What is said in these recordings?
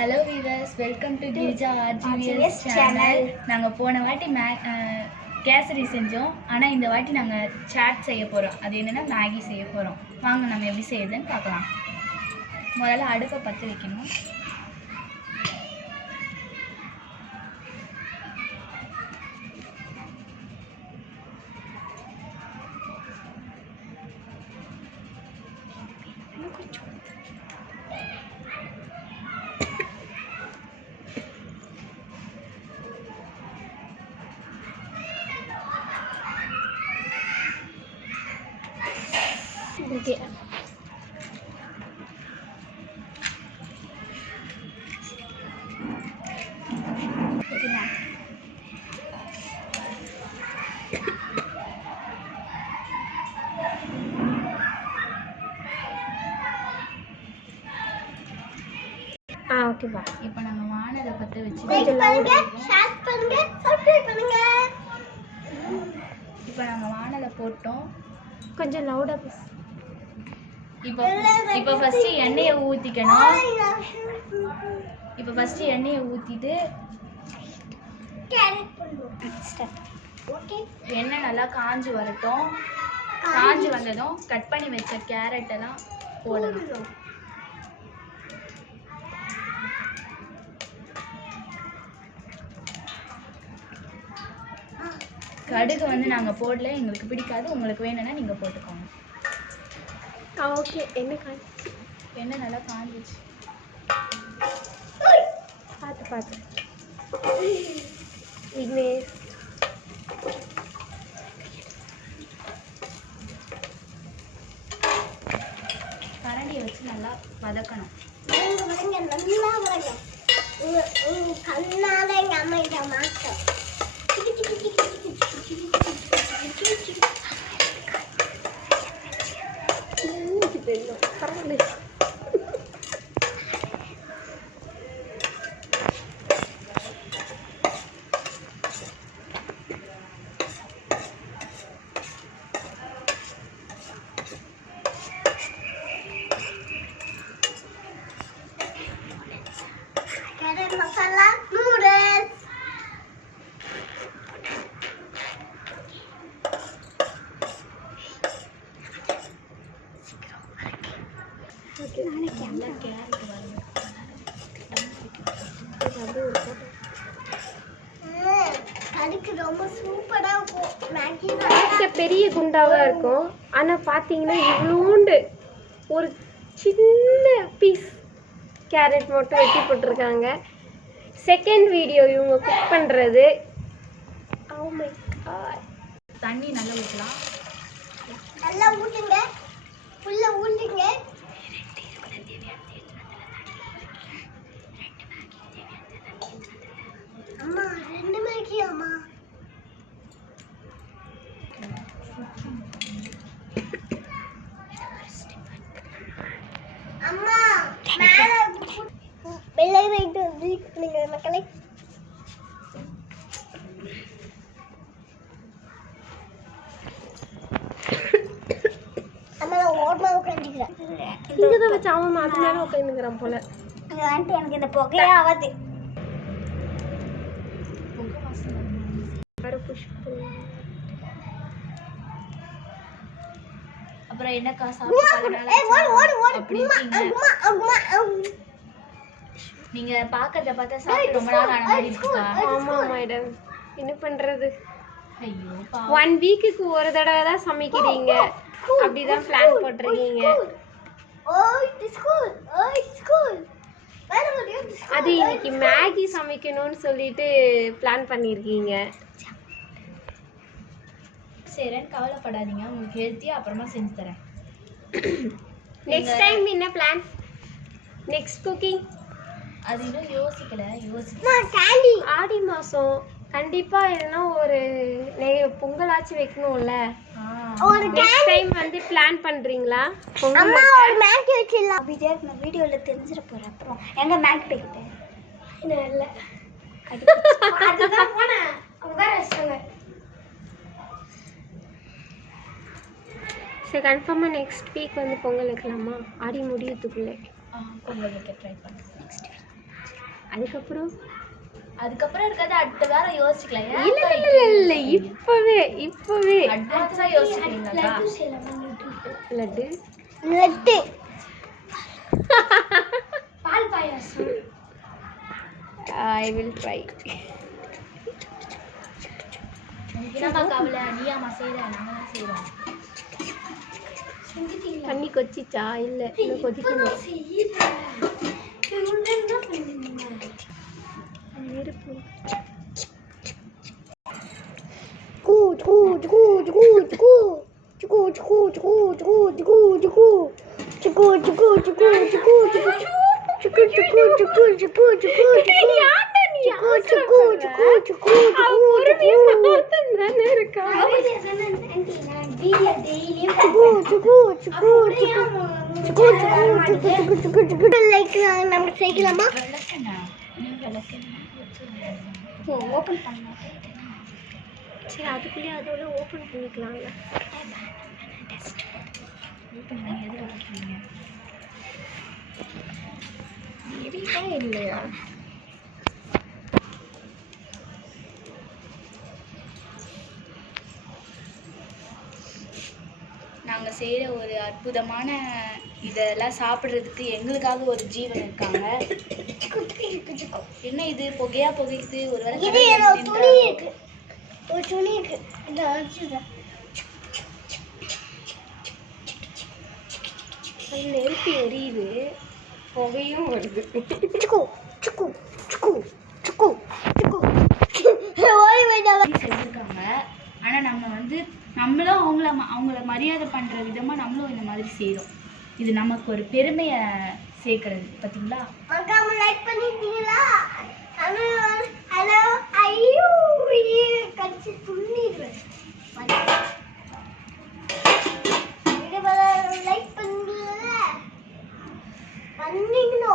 Hello viewers, welcome to Girija RGVS channel. நாங்கள் போன வாட்டி கேசரி செஞ்சோம். ஆனால் இந்த வாட்டி நாங்கள் சாட் செய்ய போகிறோம். அது என்னென்னா மேகி செய்ய போகிறோம். வாங்க நம்ம எப்படி செய்யுதுன்னு பார்க்கலாம். முதல்ல அடுப்பை பற்ற வைக்கணும். Okay. ஓகே பா. இப்போ நம்ம வானலை பற்ற வச்சு இப்போ நாங்கள் வானலை போட்டோம். கொஞ்சம் லவுடாக பேசு. இப்போ ஃபஸ்ட்டு எண்ணெயை ஊற்றிக்கணும். இப்போ ஃபஸ்ட்டு எண்ணெயை ஊற்றிட்டு எண்ணெய் நல்லா காஞ்சி வரட்டும். காஞ்சி வந்ததும் கட் பண்ணி வச்ச கேரட்டெல்லாம் போடணும். கடுகு வந்து நாங்கள் போடல, எங்களுக்கு பிடிக்காது. உங்களுக்கு வேணும்னா நீங்கள் போட்டுக்கோங்க. ஓகே. எண்ணெய் நல்லா காஞ்சிச்சு. பார்த்து விக்னேஷ் கரண்டியை வச்சு நல்லா வதக்கணும். கண்ணால எங்க அம்மா இதை மாட்டோம். மசாலா நூடுல்ஸ் ரொம்ப சூப்பரா இருக்கும். மேகி பெரிய குண்டாவா இருக்கும். ஆனா பாத்தீங்கன்னா இவ்வளோண்டு ஒரு சின்ன பீஸ் கேரட் மட்டும் வெட்டி போட்டிருக்காங்க. செகண்ட் வீடியோ இவங்க குக் பண்றது. Oh my God. தண்ணி நல்லா ஊற்றலாம். நல்லா ஊட்டுங்க, ஃபுல்லா ஊட்டுங்க. அம்மா 2 மேகி அம்மா. அம்மா மேல வெள்ளை வைத்து நீங்க மக்களே அம்மா ஓட்மா உட்காந்துக்கிறேன். இங்கதான் வச்சு அவன் அது மேல உட்காந்துக்கிறான் போல. ஆண்டி எனக்கு இந்த புகையே ஆகாது. அப்புறம் என்னக்கா நீங்க பாக்கறத பார்த்தா சாப்பிட்டு ரொம்ப நாள் ஆன மாதிரி இருக்குக்கா. ஆமா மேடம், என்ன பண்றது? ஐயோ 1 வீக்குக்கு ஒரு தடவை தான் சமைக்கிறீங்க. அப்படிதான் பிளான் போட்டிருக்கீங்க. அது இன்னைக்கு மேகி சமைக்கணும்னு சொல்லிட்டு பிளான் பண்ணியிருக்கீங்க. சரின்னு கவலைப்படாதீங்க, உங்களுக்கு ஹெல்த்தியா அப்புறமா செஞ்சு தரேன். நெக்ஸ்ட் டைம் என்ன பிளான்? நெக்ஸ்ட் குக்கிங் அது இன்னும் யோசிக்கல. ஆடி மாசம் கண்டிப்பா எதுனா ஒரு பொங்கலாச்சும் வைக்கணும்ல. நெக்ஸ்ட் டைம் வந்து பிளான் பண்றீங்களா? அம்மா ஒரு மேகி வச்சிடலாம். விஜய் நான் வீடியோல தெரிஞ்சிர போறேன். அப்புறம் எங்க மேகி பேக்கிட்டு இல்ல அதுதான் போனா அவங்க ரசங்க. சரி கன்ஃபார்மாக நெக்ஸ்ட் வீக் வந்து பொங்கல் வைக்கலாமா? ஆடி முடியறதுக்குள்ளே பொங்கல் வைக்க ட்ரை பண்ணுறேன் நெக்ஸ்ட் வீக். அதுக்கப்புறம் அதுக்கப்புறம் இருக்காது, அடுத்த வேலை யோசிக்கலாம். இல்ல இல்ல இல்ல இப்பவே அட்வான்ஸா யோசிக்கிறீங்களா? லட்டு லட்டு பால் பாயாசம். I will try. என்னப்பா கவலை, நீயாமா செய்யற, நாங்க தான் செய்றோம். தண்ணி கொச்சிச்சா? இல்ல இன்னும் கொதிக்கணும். நெருப்பு. நமக்கு செய்யலாமா? ஓபன் பண்ண சரி அதுக்குள்ளே அதோட ஓப்பன் பண்ணிக்கலாம்ல. எரியவே இல்லையா? நாங்கள் செய்கிற ஒரு அற்புதமான இதெல்லாம் சாப்பிட்றதுக்கு எங்களுக்காக ஒரு ஜீவன் இருக்காங்க. என்ன இது புகையா புகைக்குது? ஒரு வேளை இது ஏதோ துணி இருக்கு, ஒரு துணி இருக்கு. இந்த அடிச்சுதான் நெருப்பு எரியுது, புகையும் வருது. சுக்கு சுக்கு சுக்கு சுக்கு சுக்கு ஓய் வேண்டாம் செஞ்சுருக்காங்க. ஆனால் நம்ம வந்து நம்மளும் அவங்கள மரியாதை பண்ணுற விதமாக நம்மளும் இந்த மாதிரி செய்கிறோம். இது நமக்கு ஒரு பெருமையை சேர்க்கறது. பார்த்தீங்களா? மறக்காம லைக் பண்ணிட்டீங்களா? ஹலோ ஹலோ ஐயோ கட்சி துண்ணிடுவேன். லைக் பண்ணுங்களா? பண்ணீங்களோ?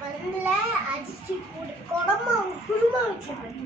பண்ணல அடிச்சு குடமா குடும்பம் வச்சிருக்கேன்.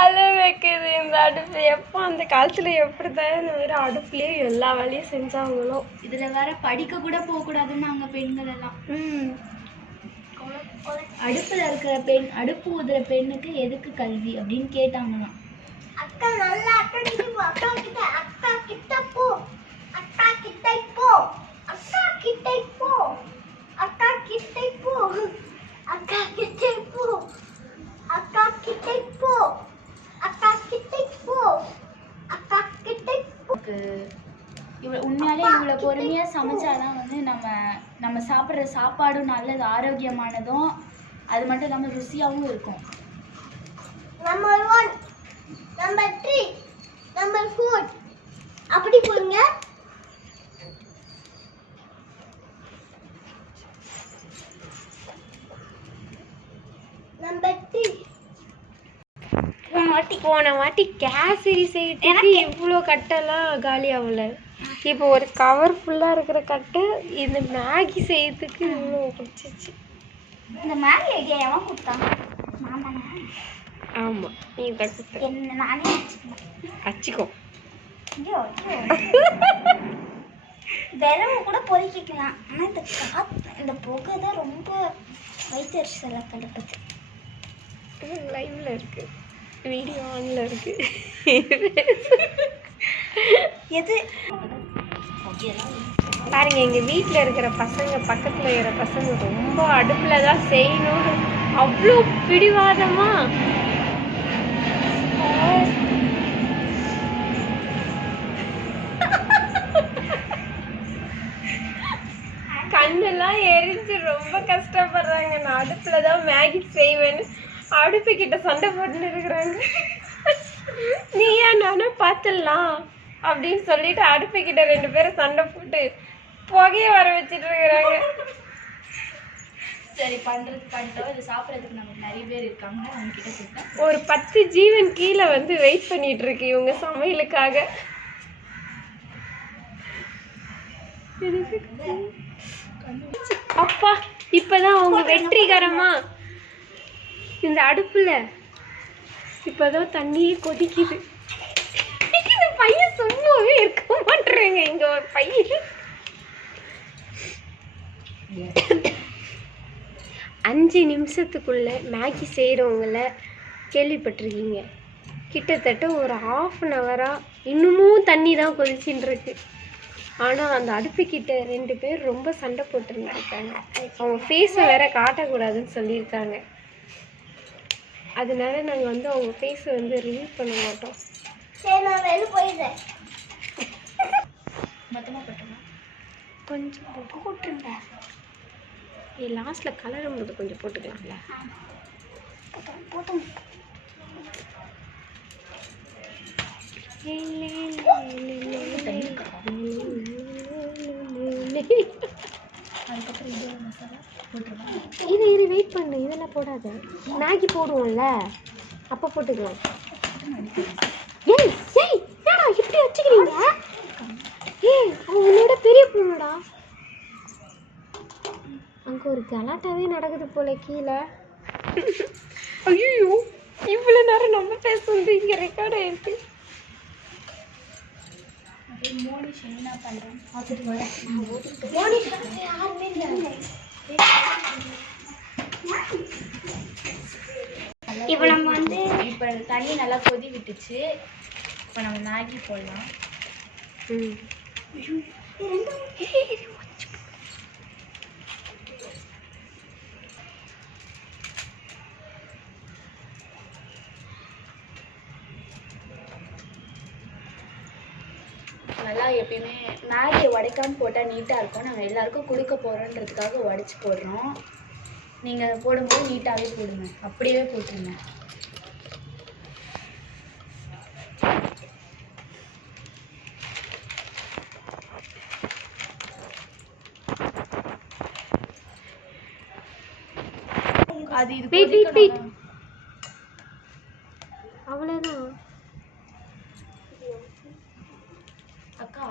அலை வைக்குது இந்த அடுப்பு. எப்போ அந்த காலத்துல எப்படிதான் இந்த மாதிரி அடுப்புலயே எல்லா வேலையும் செஞ்சாங்களோ. இதில் வேற படிக்க கூட போகக்கூடாதுன்னு பெண்கள் எல்லாம். அடுப்பில் இருக்கிற பெண், அடுப்பு ஊதுற பெண்ணுக்கு எதுக்கு கல்வி அப்படின்னு கேட்டாங்களாம். அக்கா நல்லா அக்கா கிட்ட போ, அக்கா கிட்ட போ, அக்கா கிட்ட போ, அக்கா கிட்ட போ, அக்கா கிட்ட போ, அக்கா கிட்ட போ, அக்கா கிட்ட போ, அக்கா கிட்ட போ, அக்கா கிட்ட போ. உண்மையாலே இவ்வளோ பொறுமையாக சமைச்சாதான் வந்து நம்ம சாப்பிட்ற சாப்பாடும் நல்லது, ஆரோக்கியமானதும், அது மட்டும் இல்லாமல் ருசியாகவும் இருக்கும். நம்பர் 1, நம்பர் 3, நம்பர் 4 அப்படி போடுங்க. நம்பர் 3 போன வாட்டி கேசரி செய்யறதுக்கு இவ்வளோ கட்டெல்லாம் காலி ஆகல. இப்போ ஒரு கவர் ஃபுல்லாக இருக்கிற கட்டை இந்த மேகி செய்யறதுக்கு இவ்வளோ பிடிச்சிச்சு. இந்த மேகி ஐடியா எவன் கொடுத்தான்? நான் தானே. ஆமாம் நீ தான் கொடுத்த. என்ன நானே அச்சிக்கோ. ஐயோ விரவு கூட பொறிக்கலாம். ஆனால் இந்த புகை தான் ரொம்ப வயிற்றுச்சலை கலப்புது. லைவ்ல இருக்கு, வீடியோ ஆன்ல இருக்கு. எது பாருங்க, எங்க வீட்டில் இருக்கிற பசங்க, பக்கத்துல இருக்கிற பசங்க ரொம்ப அடுப்புல தான் செய்யணும்னு அவ்வளோ பிடிவாதமா. கண்ணெல்லாம் எரிஞ்சு ரொம்ப கஷ்டப்படுறாங்க. நான் அடுப்புல தான் மேகி செய்வேன்னு அடுப்பு கிட்ட சண்டை போட்டுன்னு இருக்கிறாங்க. நீயா நானும் பார்த்துடலாம் அப்படின்னு சொல்லிட்டு அடுப்பு கிட்ட 2 பேரும் சண்டை போட்டு புகைய வர வச்சுட்டு இருக்கிறாங்க. சரி, பண்ணிட்டோம். இது சாப்பிட்றதுக்கு நமக்கு நிறைய பேர் இருக்காங்க, அவங்க கிட்ட கொடுத்தா ஒரு 10 ஜீவன் கீழே வந்து வெயிட் பண்ணிட்டு இருக்கு இவங்க சமையலுக்காக. அப்பா இப்பதான் அவங்க வெற்றிகரமா இந்த அடுப்புல இப்பதான் தண்ணியே கொதிக்குது. இந்த பையன் சும்மாவே இருக்க மாட்டேங்க. இங்க ஒரு பையன் 5 நிமிஷத்துக்குள்ளே மேகி செய்கிறவங்கள கேள்விப்பட்டிருக்கீங்க. கிட்டத்தட்ட ஒரு 1/2 ஹவராக இன்னமும் தண்ணி தான் கொதிச்சுட்டு இருக்கு. ஆனால் அந்த அடுப்புக்கிட்ட 2 பேர் ரொம்ப சண்டை போட்டுருந்துருக்காங்க. அவங்க ஃபேஸை வேற காட்டக்கூடாதுன்னு சொல்லியிருக்காங்க. அதனால நாங்கள் வந்து அவங்க ஃபேஸை வந்து ரிவீல் பண்ண மாட்டோம். சரி நான் வெளில போயிடுறேன். மொத்தமாக போட்டுருவோம். கொஞ்சம் போட்டுருங்க. லாஸ்ட்டில் கலரும் போது கொஞ்சம் போட்டுக்கலாம்ல. போதும். அதுக்கப்புறம் இதோட மசாலா போட்டுருவோம். இது வெயிட் பண்ணு, இதெல்லாம் போடாத. மேகி போடுவோம்ல அப்போ போட்டுக்கலாம். ஏய் ஏய் என்னடா இப்படி வச்சுக்கிறீங்க? ஏய் உன்னோட பெரிய பொண்ணுடா. அங்கே ஒரு கலாட்டாவே நடக்குது போல கீழே. ஐயோ இவ்வளோ நேரம் நம்ம பேசுறது இங்கே ரெக்கார்ட் ஆயிருக்கு. மோனிஷ் என்ன பண்ணுறேன் பார்த்துட்டு யாருமே இல்லை. இப்போ நம்ம வந்து இப்போ தண்ணி நல்லா கொதி விட்டுச்சு. இப்போ நம்ம மேகி போடலாம். நல்லா எப்பயுமே மேகியை உடைக்காமல் போட்டால் நீட்டாக இருக்கும். நாங்கள் எல்லாருக்கும் கொடுக்க போகிறோன்றதுக்காக உடச்சி போடுறோம். நீங்கள் போடும்போது நீட்டாகவே போடுங்க, அப்படியே போட்டுருங்க. அது இது வெயிட் அவ்வளோதான். அக்கா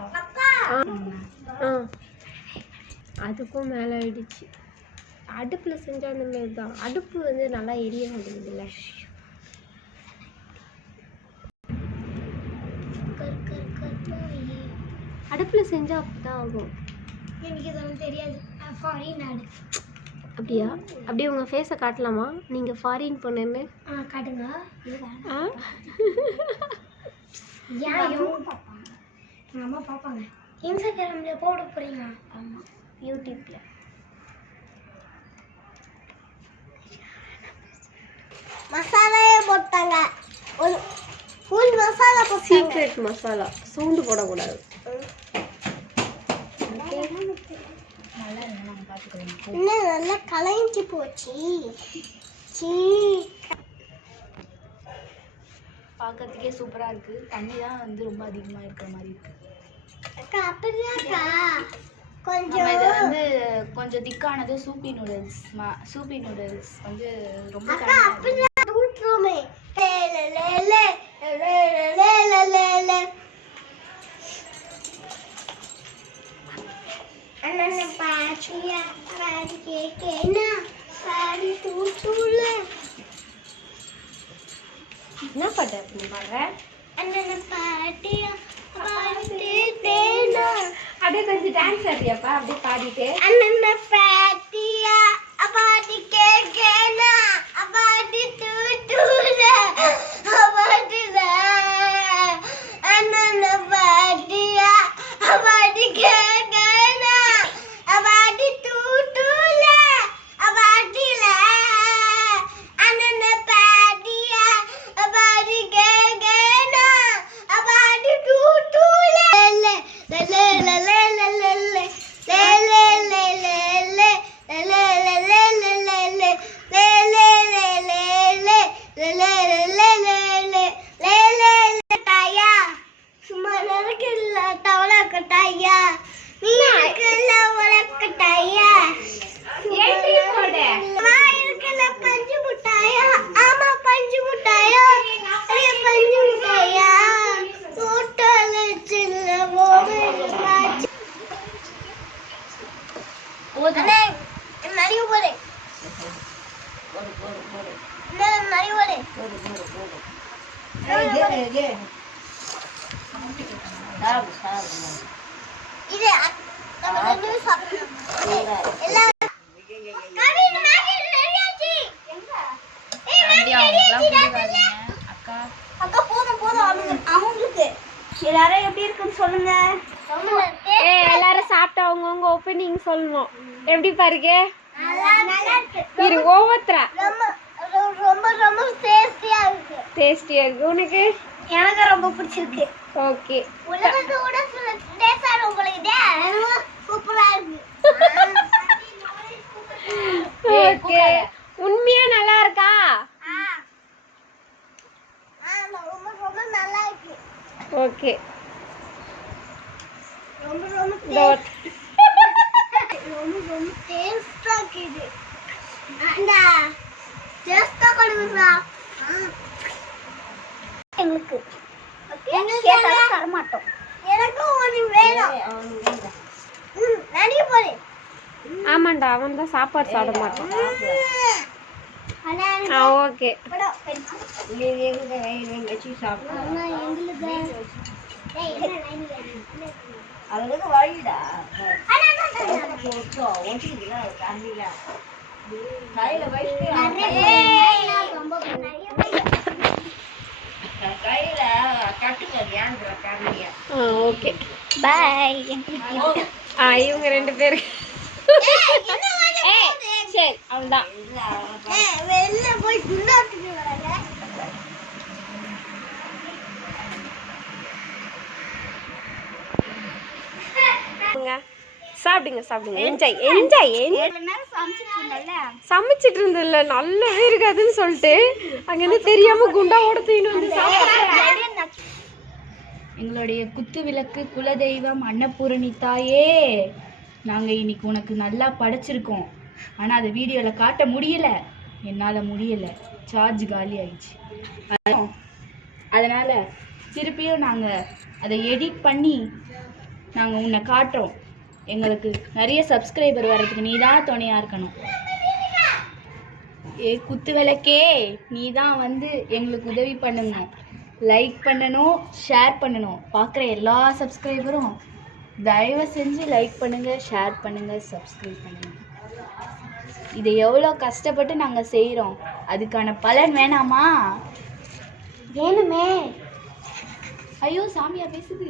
அதுக்கும் மேலே ஆயிடுச்சு. அடுப்பில் செஞ்ச அந்த மாதிரி தான். அடுப்பு வந்து நல்லா எரிய மாட்டேங்குதுல்ல. அடுப்பில் செஞ்சால் அப்படி தான் ஆகும். எனக்கு இதெல்லாம் தெரியாது. ஃபாரின் நாடு. அப்படியா? அப்படியே உங்கள் ஃபேஸை காட்டலாமா நீங்கள் ஃபாரின் பொண்ணுன்னு? காட்டுங்க. ஆ ஏன் பார்ப்பாங்க? எங்கள் அம்மா பார்ப்பாங்க. இன்ஸ்டாகிராம்ல போட போகிறீங்க? ஆமாம், யூடியூப்பில். மசாலாவே போட்டாங்க. ஒரு ஃபுல் மசாலா போட்டாங்க. சீக்ரெட் மசாலா. சவுண்டு போடக்கூடாது. நல்லா இருந்தால் நாங்கள் பார்த்துக்கலாம். இன்னும் நல்லா கலைஞ்சி போச்சு. சீ பார்க்கறதுக்கே சூப்பராக இருக்குது. தண்ணி தான் வந்து ரொம்ப அதிகமாக இருக்கிற மாதிரி இருக்குது. அக்கா அப்படியாக்கா நம்ம கொஞ்சம் இது வந்து கொஞ்சம் திக்கானது சூப்பி நூடுல்ஸ். சூப்பி நூடுல்ஸ் வந்து ரொம்ப அக்கா அப்படியே ஊற்றுமே. லே லே லே லே லே லே லே லே லே. அண்ணா பாச்சியா பாடி கேக்கேனா பாடி தூத்துல. என்ன பாட்டு அப்படி பாடுற? அண்ணா பாட்டியா பாடி தேனா. அப்படியே கொஞ்சம் டான்ஸ் ஆடுறியாப்பா? அப்படியே பாடிட்டு அண்ணா பாட்டியா பாடி கேக்கேனா பாடி தூத்துல பாடில. அண்ணா பாட்டியா பாடி கேக்கேனா பாடி தூத்துல பாடில. அண்ணா பாட்டியா பாடி கேக்கேனா பாடி தூத்துல. லே லே லே லே லே லே லே லே லே லே லே எல்லாரும் எப்படி இருக்குன்னு சொல்லுங்க. எல்லாரும் சாப்பிட்டு அவங்கவுங்க ஒப்பீனியன் சொல்லணும். எப்படி பாருங்க? நல்லா இருக்கு. இரு ஒவ்வொருத்தரா. ரொம்ப ரொம்ப டேஸ்டியா இருக்கு. டேஸ்டியா இருக்கு. உனக்கு? எனக்கு ரொம்ப பிடிச்சிருக்கு. ஓகே. உலகத்தோட டேஸ்டா உங்களுக்கு சூப்பரா இருக்கு. ஓகே. உண்மையா நல்லா இருக்கா? ரொம்ப ரொம்ப நல்லா இருக்கு. ஓகே. ரொம்ப ரொம்ப ரொம்ப டேஸ்டா இருக்குது. அண்ணா டேஸ்டா கொடுங்கடா. எங்களுக்கு கேட்டா தர மாட்டோம். எனக்கு ஒரு வேணும். நடி போறே. ஆமாண்டா, அவன் தான் சாப்பாடு சாப்பிட மாட்டான். அண்ணா ஓகே. Okay bye. இவங்க 2 பேரும் சரி அவ்வளோதான். வெளில போய் குண்டாத்துக்கு வராங்க. சாப்பிடுங்க சாப்பிடுங்க. என்ஜாய் என்ஜாய் சமைச்சிட்டு இருந்ததில்ல நல்லாவே இருக்காதுன்னு சொல்லிட்டு அங்கேருந்து தெரியாம குண்டாவோட தூக்கிட்டு வந்து எங்களுடைய குத்து விளக்கு குலதெய்வம் அன்னபூரணி தாயே, நாங்கள் இன்னைக்கு உனக்கு நல்லா படைச்சிருக்கோம். ஆனால் அதை வீடியோவில் காட்ட முடியல, என்னால் முடியலை, சார்ஜ் காலி ஆயிடுச்சு. அதனால் திருப்பியும் நாங்கள் அதை எடிட் பண்ணி நாங்கள் உன்னை காட்டுறோம். எங்களுக்கு நிறைய சப்ஸ்கிரைபர் வர்றதுக்கு நீ தான் துணையாக இருக்கணும். குத்து விளக்கே, நீ தான் வந்து எங்களுக்கு உதவி பண்ணணும். லைக் பண்ணணும், ஷேர் பண்ணணும். பார்க்குற எல்லா சப்ஸ்கிரைபரும் தயவு செஞ்சு லைக் பண்ணுங்கள், ஷேர் பண்ணுங்கள், சப்ஸ்கிரைப் பண்ணுங்கள். இதை எவ்வளோ கஷ்டப்பட்டு நாங்கள் செய்கிறோம், அதுக்கான பலன் வேணாமா? வேணுமே. ஐயோ சாமியா பேசுது.